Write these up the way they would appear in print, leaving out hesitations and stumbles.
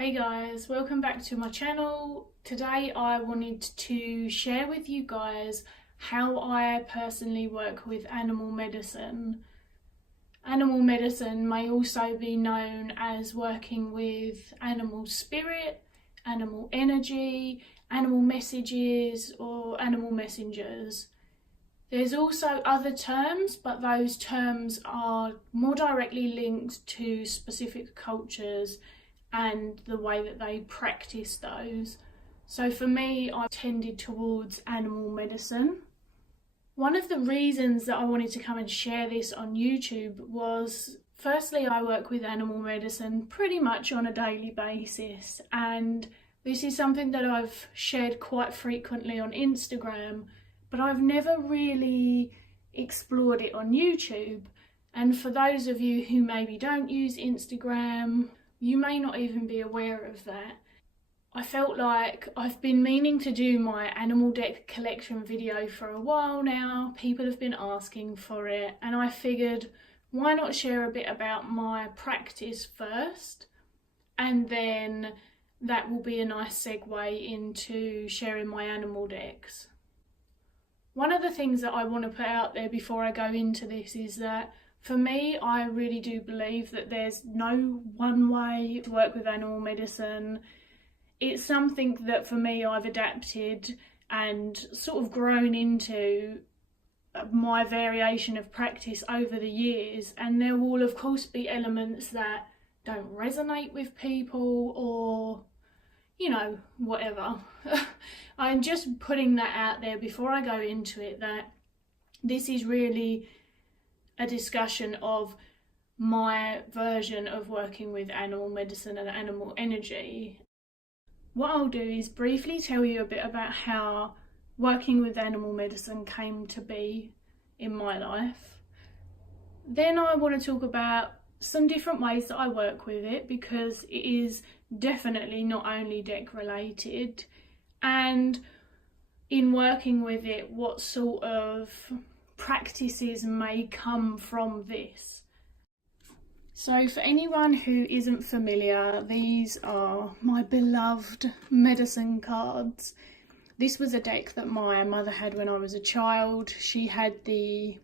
Hey guys, welcome back to my channel. Today I wanted to share with you guys how I personally work with animal medicine. Animal medicine may also be known as working with animal spirit, animal energy, animal messages, or animal messengers. There's also other terms, but those terms are more directly linked to specific cultures and the way that they practice those. So for me, I tended towards animal medicine. One of the reasons that I wanted to come and share this on YouTube was, firstly, I work with animal medicine pretty much on a daily basis, and this is something that I've shared quite frequently on Instagram, but I've never really explored it on YouTube. And for those of you who maybe don't use Instagram, you may not even be aware of that. I felt like I've been meaning to do my animal deck collection video for a while now. People have been asking for it, and I figured, why not share a bit about my practice first, and then that will be a nice segue into sharing my animal decks. One of the things that I want to put out there before I go into this is that for me, I really do believe that there's no one way to work with animal medicine. It's something that for me I've adapted and sort of grown into my variation of practice over the years, and there will of course be elements that don't resonate with people or, you know, whatever. I'm just putting that out there before I go into it, that this is really a discussion of my version of working with animal medicine and animal energy. What I'll do is briefly tell you a bit about how working with animal medicine came to be in my life. Then I want to talk about some different ways that I work with it, because it is definitely not only deck related, and in working with it, what sort of practices may come from this. So for anyone who isn't familiar, these are my beloved medicine cards. This was a deck that my mother had when I was a child. She had the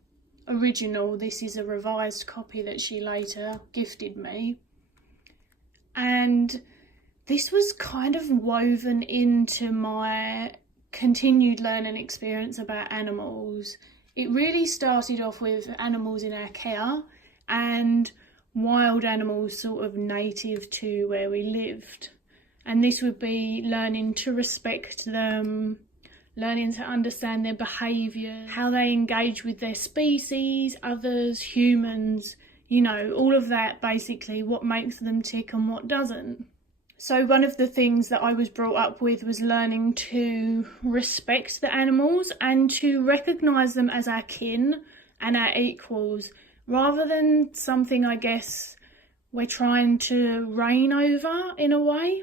original. This is a revised copy that she later gifted me. And this was kind of woven into my continued learning experience about animals. It really started off with animals in our care and wild animals sort of native to where we lived. And this would be learning to respect them, learning to understand their behaviour, how they engage with their species, others, humans, you know, all of that, basically, what makes them tick and what doesn't. So one of the things that I was brought up with was learning to respect the animals and to recognise them as our kin and our equals, rather than something, I guess, we're trying to reign over in a way.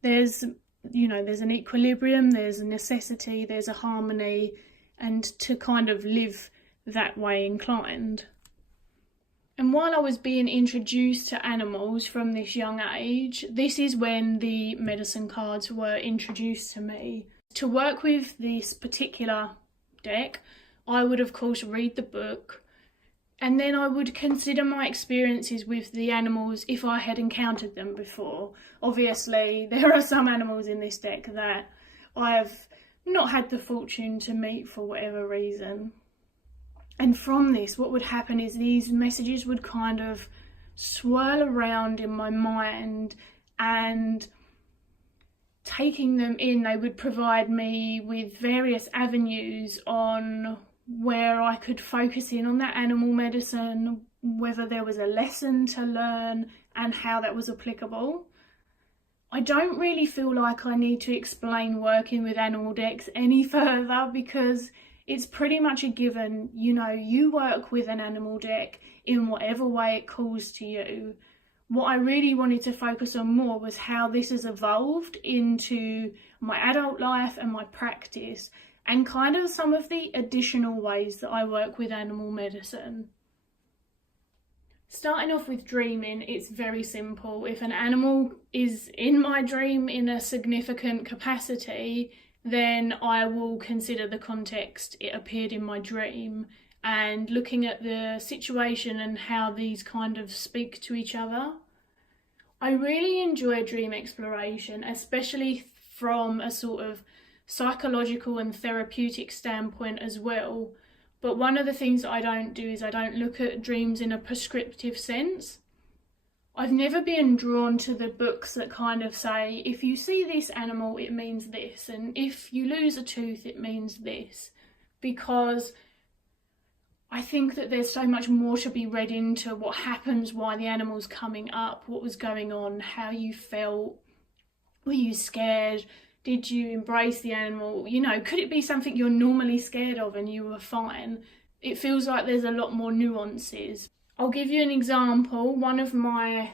There's an equilibrium, there's a necessity, there's a harmony, and to kind of live that way inclined. And while I was being introduced to animals from this young age, this is when the medicine cards were introduced to me. To work with this particular deck, I would of course read the book, and then I would consider my experiences with the animals if I had encountered them before. Obviously, there are some animals in this deck that I have not had the fortune to meet for whatever reason. And from this, what would happen is these messages would kind of swirl around in my mind, and taking them in, they would provide me with various avenues on where I could focus in on that animal medicine, whether there was a lesson to learn and how that was applicable. I don't really feel like I need to explain working with animal decks any further, because it's pretty much a given. You know, you work with an animal deck in whatever way it calls to you. What I really wanted to focus on more was how this has evolved into my adult life and my practice, and kind of some of the additional ways that I work with animal medicine. Starting off with dreaming, it's very simple. If an animal is in my dream in a significant capacity, then I will consider the context it appeared in my dream and looking at the situation and how these kind of speak to each other. I really enjoy dream exploration, especially from a sort of psychological and therapeutic standpoint as well. But one of the things that I don't do is I don't look at dreams in a prescriptive sense. I've never been drawn to the books that kind of say, if you see this animal, it means this, and if you lose a tooth, it means this, because I think that there's so much more to be read into what happens, why the animal's coming up, what was going on, how you felt, were you scared, did you embrace the animal, you know, could it be something you're normally scared of and you were fine? It feels like there's a lot more nuances. I'll give you an example. One of my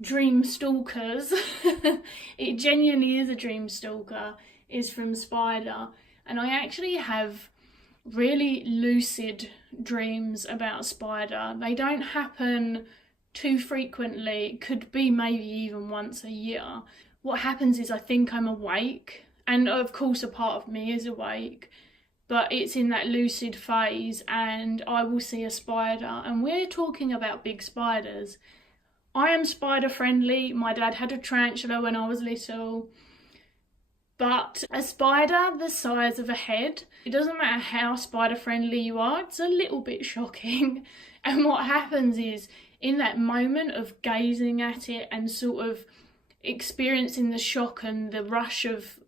dream stalkers, it genuinely is a dream stalker, is from Spider, and I actually have really lucid dreams about Spider. They don't happen too frequently, it could be maybe even once a year. What happens is I think I'm awake, and of course a part of me is awake, but it's in that lucid phase and I will see a spider, and we're talking about big spiders. I am spider friendly. My dad had a tarantula when I was little, but a spider the size of a head, it doesn't matter how spider friendly you are, it's a little bit shocking. And what happens is, in that moment of gazing at it and sort of experiencing the shock and the rush of,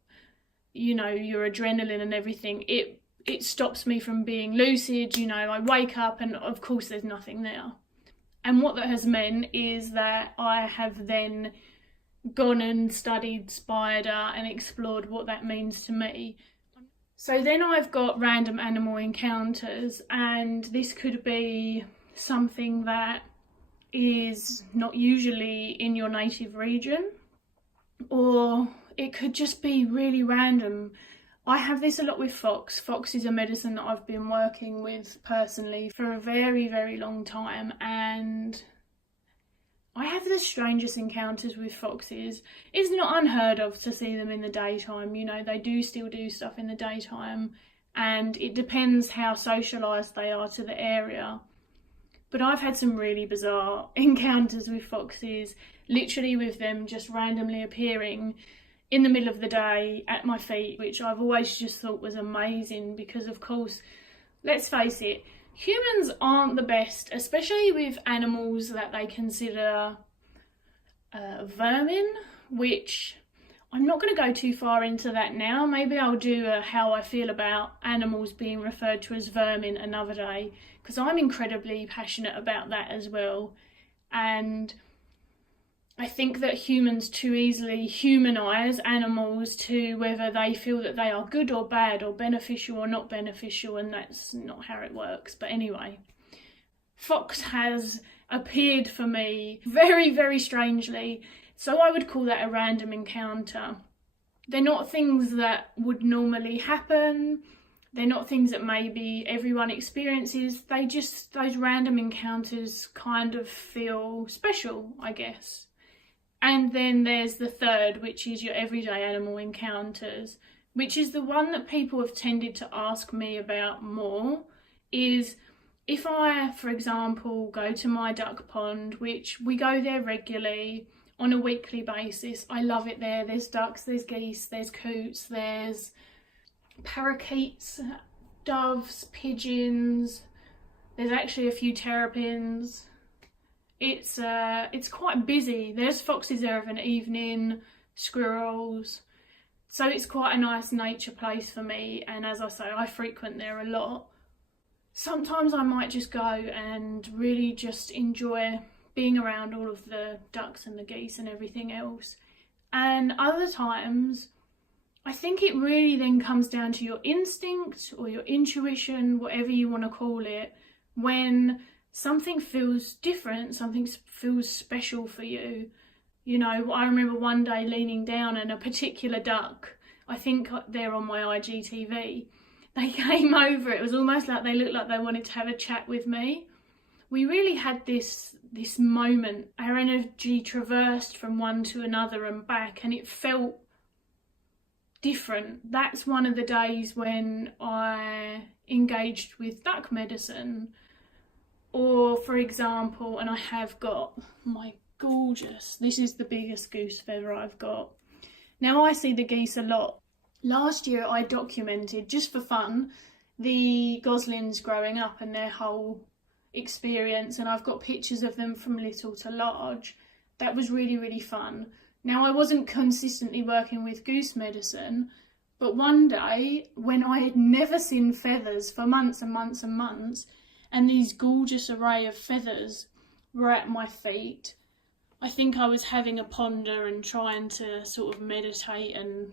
you know, your adrenaline and everything, it stops me from being lucid. You know, I wake up and of course there's nothing there. And what that has meant is that I have then gone and studied Spider and explored what that means to me. So then I've got random animal encounters, and this could be something that is not usually in your native region, or it could just be really random. I have this a lot with fox. Fox is a medicine that I've been working with personally for a very, very long time, and I have the strangest encounters with foxes. It's not unheard of to see them in the daytime, you know, they do still do stuff in the daytime, and it depends how socialised they are to the area. But I've had some really bizarre encounters with foxes, literally with them just randomly appearing in the middle of the day at my feet, which I've always just thought was amazing because, of course, let's face it, humans aren't the best, especially with animals that they consider vermin, which I'm not going to go too far into that now. Maybe I'll do a how I feel about animals being referred to as vermin another day, because I'm incredibly passionate about that as well. And I think that humans too easily humanise animals to whether they feel that they are good or bad or beneficial or not beneficial, and that's not how it works. But anyway, fox has appeared for me very, very strangely, so I would call that a random encounter. They're not things that would normally happen, they're not things that maybe everyone experiences, they just, those random encounters kind of feel special, I guess. And then there's the third, which is your everyday animal encounters, which is the one that people have tended to ask me about more, is if I, for example, go to my duck pond, which we go there regularly on a weekly basis. I love it there. There's ducks, there's geese, there's coots, there's parakeets, doves, pigeons, there's actually a few terrapins. It's quite busy. There's foxes there of an evening, squirrels. So it's quite a nice nature place for me, and as I say, I frequent there a lot. Sometimes I might just go and really just enjoy being around all of the ducks and the geese and everything else. And other times, I think it really then comes down to your instinct or your intuition, whatever you want to call it, when something feels different, something feels special for you. You know, I remember one day leaning down and a particular duck, I think they're on my IGTV, they came over. It was almost like they looked like they wanted to have a chat with me. we really had this moment. Our energy traversed from one to another and back, and it felt different. That's one of the days when I engaged with duck medicine. Or for example, and I have got my gorgeous, this is the biggest goose feather I've got. Now I see the geese a lot. Last year I documented, just for fun, the goslings growing up and their whole experience, and I've got pictures of them from little to large. That was really, really fun. Now I wasn't consistently working with goose medicine, but one day when I had never seen feathers for months and months and months, and these gorgeous array of feathers were at my feet, I think I was having a ponder and trying to sort of meditate and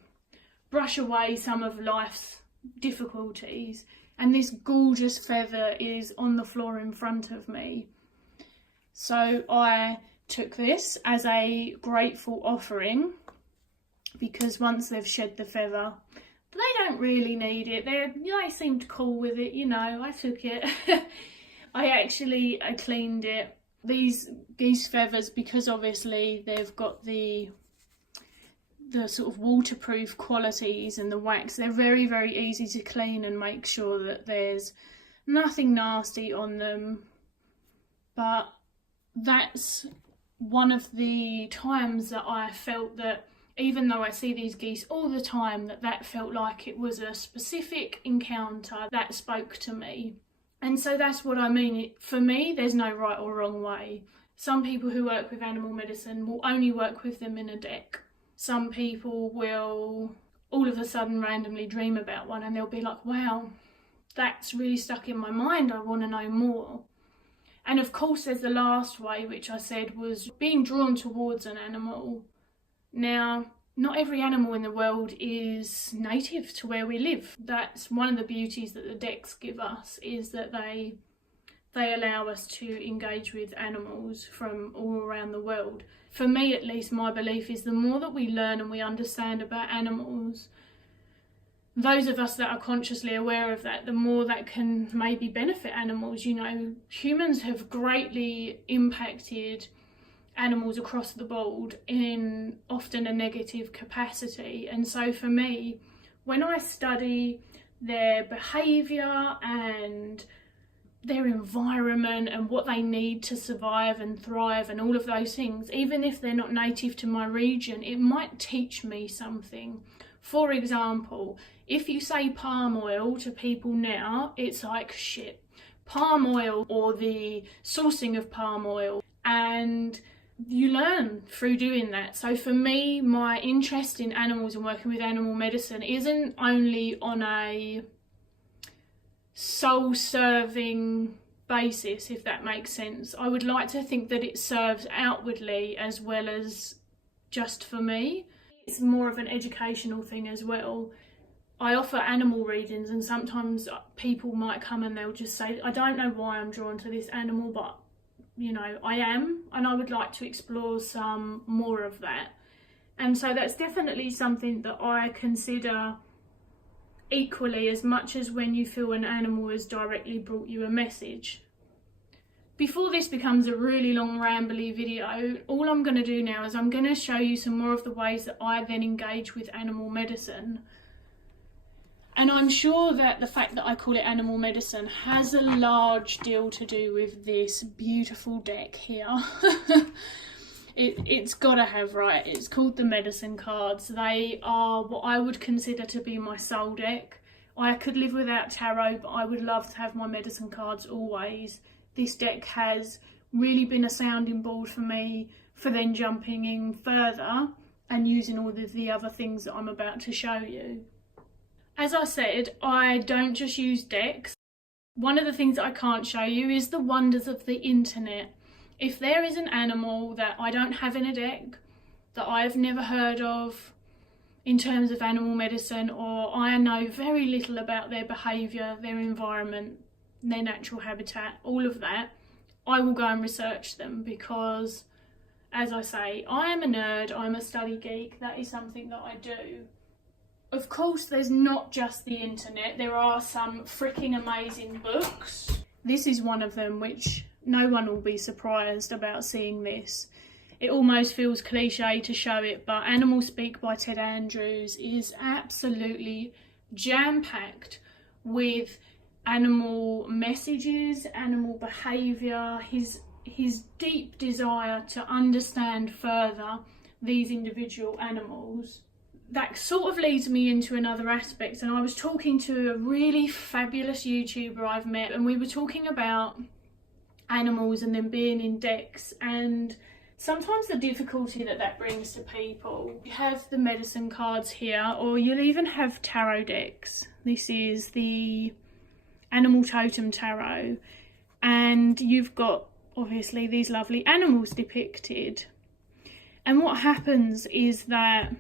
brush away some of life's difficulties, and this gorgeous feather is on the floor in front of me. So I took this as a grateful offering, because once they've shed the feather, they don't really need it. They seemed cool with it, you know. I took it. I cleaned it. These geese feathers, because obviously they've got the sort of waterproof qualities and the wax, they're very, very easy to clean and make sure that there's nothing nasty on them. But that's one of the times that I felt that, even though I see these geese all the time, that felt like it was a specific encounter that spoke to me. And so that's what I mean. For me, there's no right or wrong way. Some people who work with animal medicine will only work with them in a deck. Some people will all of a sudden randomly dream about one and they'll be like, wow, that's really stuck in my mind, I want to know more. And of course there's the last way, which I said was being drawn towards an animal. Now, not every animal in the world is native to where we live. That's one of the beauties that the decks give us, is that they allow us to engage with animals from all around the world. For me, at least, my belief is the more that we learn and we understand about animals, those of us that are consciously aware of that, the more that can maybe benefit animals. You know, humans have greatly impacted animals across the board in often a negative capacity. And so for me, when I study their behaviour and their environment and what they need to survive and thrive and all of those things, even if they're not native to my region, it might teach me something. For example, if you say palm oil to people now, it's like, shit, palm oil, or the sourcing of palm oil, and you learn through doing that. So for me, my interest in animals and working with animal medicine isn't only on a soul-serving basis, if that makes sense. I would like to think that it serves outwardly as well as just for me. It's more of an educational thing as well. I offer animal readings, and sometimes people might come and they'll just say, I don't know why I'm drawn to this animal, but you know, I am, and I would like to explore some more of that. And so that's definitely something that I consider equally as much as when you feel an animal has directly brought you a message. Before this becomes a really long rambly video, all I'm going to do now is I'm going to show you some more of the ways that I then engage with animal medicine. And I'm sure that the fact that I call it animal medicine has a large deal to do with this beautiful deck here. It's got to have, right? It's called the medicine cards. They are what I would consider to be my soul deck. I could live without tarot, but I would love to have my medicine cards always. This deck has really been a sounding board for me for then jumping in further and using all of the other things that I'm about to show you. As I said, I don't just use decks. One of the things that I can't show you is the wonders of the internet. If there is an animal that I don't have in a deck, that I've never heard of in terms of animal medicine, or I know very little about their behaviour, their environment, their natural habitat, all of that, I will go and research them, because, as I say, I am a nerd, I'm a study geek. That is something that I do. Of course, there's not just the internet. There are some freaking amazing books. This is one of them, which no one will be surprised about seeing this. It almost feels cliche to show it, but Animal Speak by Ted Andrews is absolutely jam-packed with animal messages, animal behaviour, his deep desire to understand further these individual animals. That sort of leads me into another aspect, and I was talking to a really fabulous YouTuber I've met, and we were talking about animals and them being in decks, and sometimes the difficulty that brings to people. You have the medicine cards here, or you'll even have tarot decks. This is the Animal Totem Tarot, and you've got obviously these lovely animals depicted. And what happens is that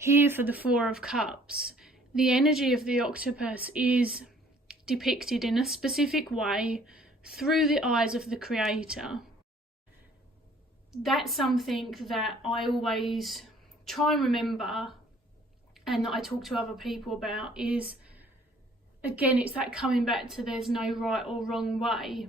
here for the Four of Cups, the energy of the octopus is depicted in a specific way through the eyes of the creator. That's something that I always try and remember, and that I talk to other people about, is, again, it's that coming back to there's no right or wrong way.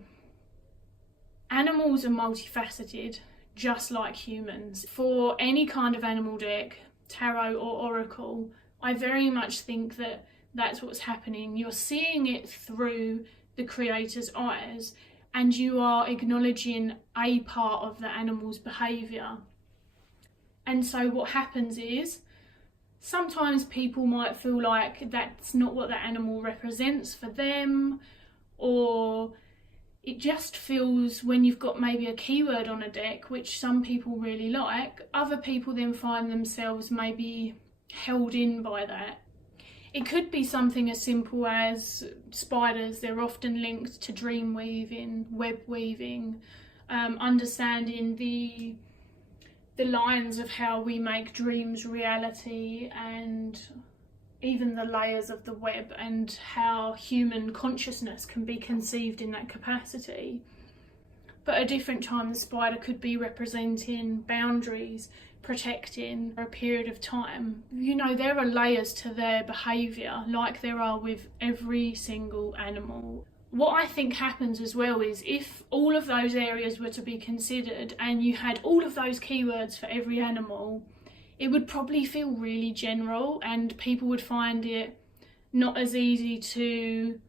Animals are multifaceted, just like humans. For any kind of animal deck, tarot or oracle, I very much think that that's what's happening. You're seeing it through the creator's eyes, and you are acknowledging a part of the animal's behaviour. And so what happens is, sometimes people might feel like that's not what the animal represents for them, or it just feels, when you've got maybe a keyword on a deck, which some people really like, other people then find themselves maybe held in by that. It could be something as simple as spiders. They're often linked to dream weaving, web weaving, understanding the lines of how we make dreams reality, and even the layers of the web, and how human consciousness can be conceived in that capacity. But at a different time, the spider could be representing boundaries, protecting for a period of time. You know, there are layers to their behaviour, like there are with every single animal. What I think happens as well is, if all of those areas were to be considered and you had all of those keywords for every animal, it would probably feel really general, and people would find it not as easy to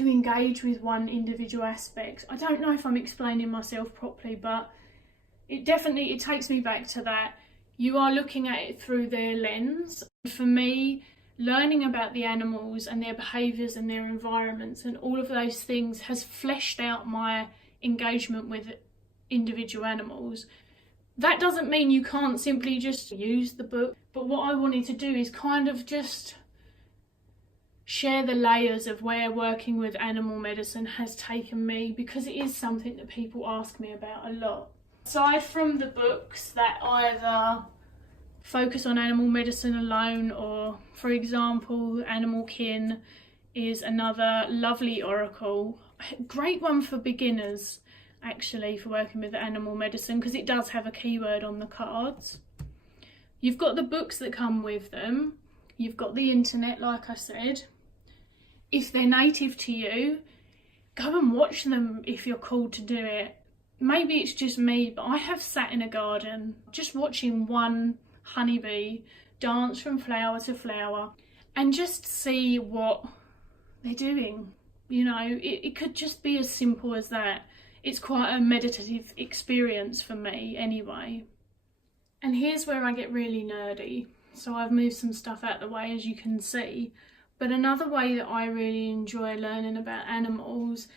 engage with one individual aspect. I don't know if I'm explaining myself properly, but it takes me back to that. You are looking at it through their lens. For me, learning about the animals and their behaviours and their environments and all of those things has fleshed out my engagement with individual animals. That doesn't mean you can't simply just use the book, but what I wanted to do is kind of just share the layers of where working with animal medicine has taken me, because it is something that people ask me about a lot. Aside from the books that either focus on animal medicine alone, or, for example, Animal Kin is another lovely oracle, a great one for beginners actually, for working with animal medicine, because it does have a keyword on the cards. You've got the books that come with them, you've got the internet, like I said. If they're native to you, go and watch them if you're called to do it. Maybe it's just me, but I have sat in a garden just watching one honeybee dance from flower to flower and just see what they're doing. You know, it could just be as simple as that. It's quite a meditative experience for me anyway. And here's where I get really nerdy. So I've moved some stuff out the way, as you can see. But another way that I really enjoy learning about animals,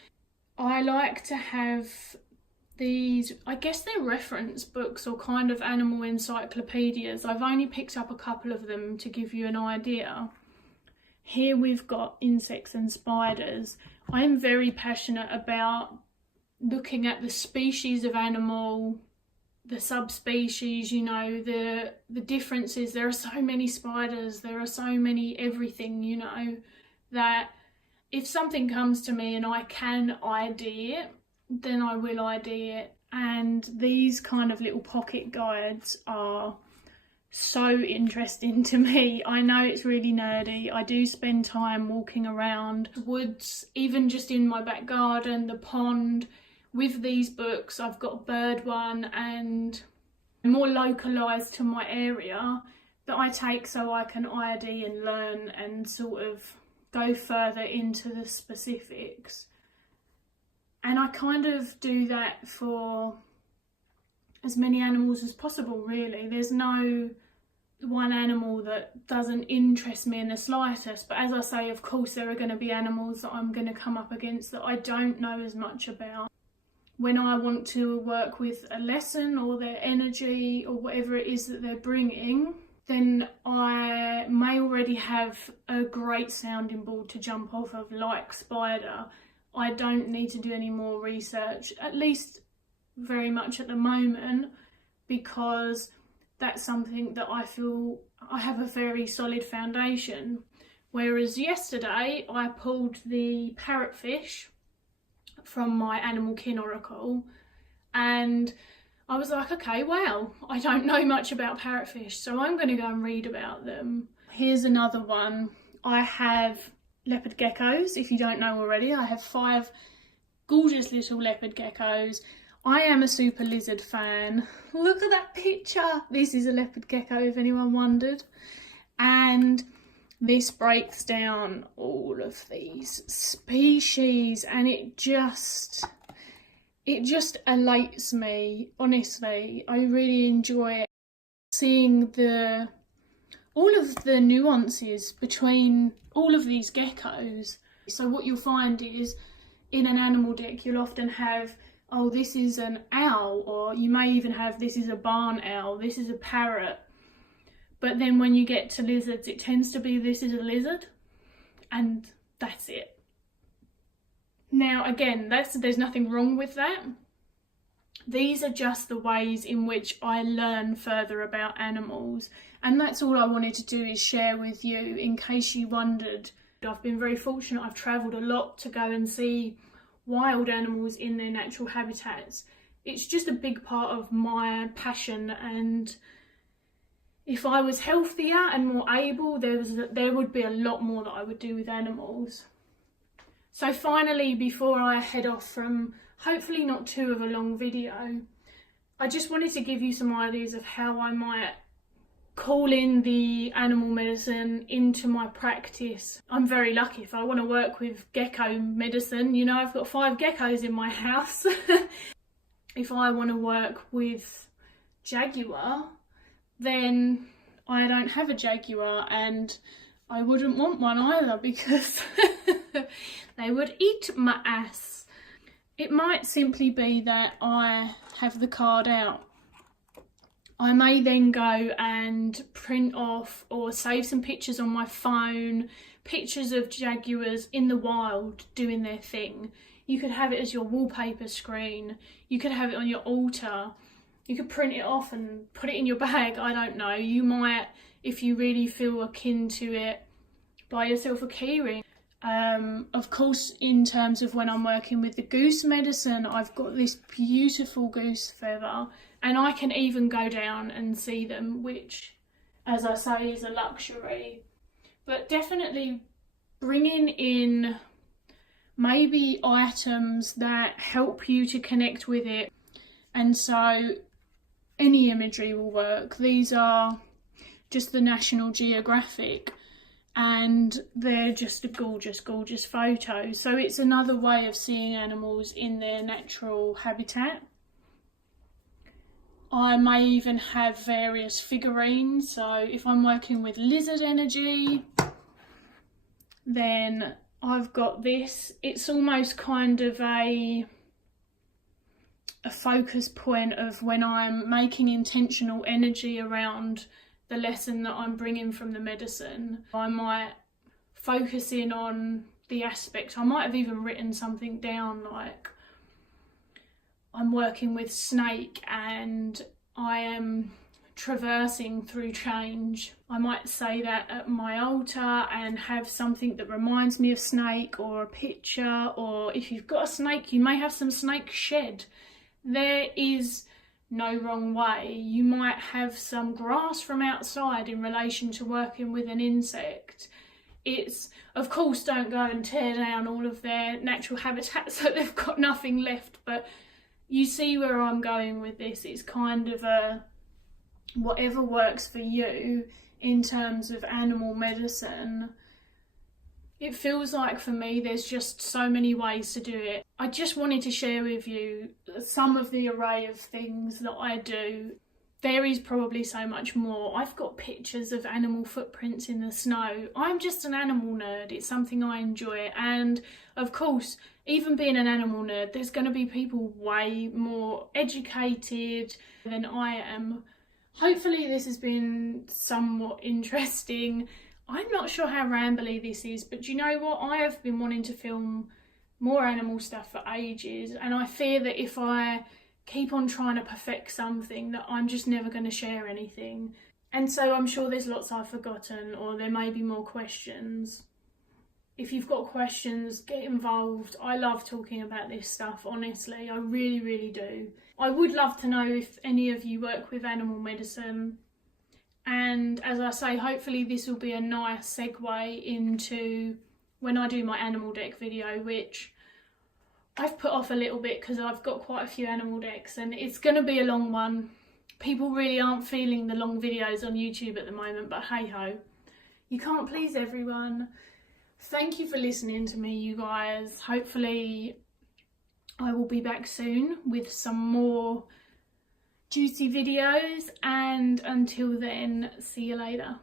I like to have these, I guess they're reference books or kind of animal encyclopedias. I've only picked up a couple of them to give you an idea. Here we've got insects and spiders. I'm very passionate about looking at the species of animal, the subspecies, you know, the differences. There are so many spiders, there are so many everything, you know, that if something comes to me and I can ID it, then I will ID it. And these kind of little pocket guides are so interesting to me. I know it's really nerdy. I do spend time walking around woods, even just in my back garden, the pond, with these books. I've got a bird one and more localised to my area that I take so I can ID and learn and sort of go further into the specifics. And I kind of do that for as many animals as possible, really. There's no one animal that doesn't interest me in the slightest, but as I say, of course there are going to be animals that I'm going to come up against that I don't know as much about. When I want to work with a lesson or their energy or whatever it is that they're bringing, then I may already have a great sounding board to jump off of, like Spider. I don't need to do any more research, at least very much at the moment, because that's something that I feel I have a very solid foundation. Whereas yesterday I pulled the parrotfish from my animal kin oracle and I was like, okay, wow, I don't know much about parrotfish, so I'm going to go and read about them. Here's another one. I have leopard geckos. If you don't know already, I have 5 gorgeous little leopard geckos. I am a super lizard fan. Look at that picture. This is a leopard gecko, if anyone wondered. And this breaks down all of these species and it just elates me, honestly. I really enjoy seeing all of the nuances between all of these geckos. So what you'll find is in an animal deck you'll often have, oh, this is an owl, or you may even have, this is a barn owl, this is a parrot. But then when you get to lizards, it tends to be, this is a lizard, and that's it. Now, again, there's nothing wrong with that. These are just the ways in which I learn further about animals. And that's all I wanted to do, is share with you, in case you wondered. I've been very fortunate. I've travelled a lot to go and see wild animals in their natural habitats. It's just a big part of my passion, and if I was healthier and more able, there would be a lot more that I would do with animals. So finally, before I head off from hopefully not too of a long video, I just wanted to give you some ideas of how I might call in the animal medicine into my practice. I'm very lucky. If I want to work with gecko medicine, you know, I've got 5 geckos in my house. If I want to work with jaguar, then I don't have a jaguar, and I wouldn't want one either, because they would eat my ass. It might simply be that I have the card out. I may then go and print off or save some pictures on my phone, pictures of jaguars in the wild doing their thing. You could have it as your wallpaper screen, you could have it on your altar, you could print it off and put it in your bag, I don't know. You might, if you really feel akin to it, buy yourself a keyring. Of course, in terms of when I'm working with the Goose Medicine, I've got this beautiful goose feather, and I can even go down and see them, which, as I say, is a luxury. But definitely bringing in maybe items that help you to connect with it. And so any imagery will work. These are just the National Geographic, and they're just a gorgeous, gorgeous photo. So it's another way of seeing animals in their natural habitat. I may even have various figurines. So if I'm working with lizard energy, then I've got this. It's almost kind of a focus point of when I'm making intentional energy around the lesson that I'm bringing from the medicine. I might focus in on the aspect. I might have even written something down, like I'm working with snake and I am traversing through change. I might say that at my altar and have something that reminds me of snake, or a picture, or if you've got a snake, you may have some snake shed. There is no wrong way. You might have some grass from outside in relation to working with an insect. It's, of course, don't go and tear down all of their natural habitat so they've got nothing left, but you see where I'm going with this. It's kind of a whatever works for you in terms of animal medicine. It feels like for me there's just so many ways to do it. I just wanted to share with you some of the array of things that I do. There is probably so much more. I've got pictures of animal footprints in the snow. I'm just an animal nerd. It's something I enjoy. And of course, even being an animal nerd, there's going to be people way more educated than I am. Hopefully this has been somewhat interesting. I'm not sure how rambly this is, but do you know what? I have been wanting to film more animal stuff for ages, and I fear that if I keep on trying to perfect something, that I'm just never going to share anything. And so I'm sure there's lots I've forgotten, or there may be more questions. If you've got questions, get involved. I love talking about this stuff, honestly. I really, really do. I would love to know if any of you work with animal medicine. And as I say, hopefully this will be a nice segue into when I do my animal deck video, which I've put off a little bit because I've got quite a few animal decks and it's going to be a long one. People really aren't feeling the long videos on YouTube at the moment, but hey ho, you can't please everyone. Thank you for listening to me, you guys. Hopefully I will be back soon with some more juicy videos, and until then, see you later.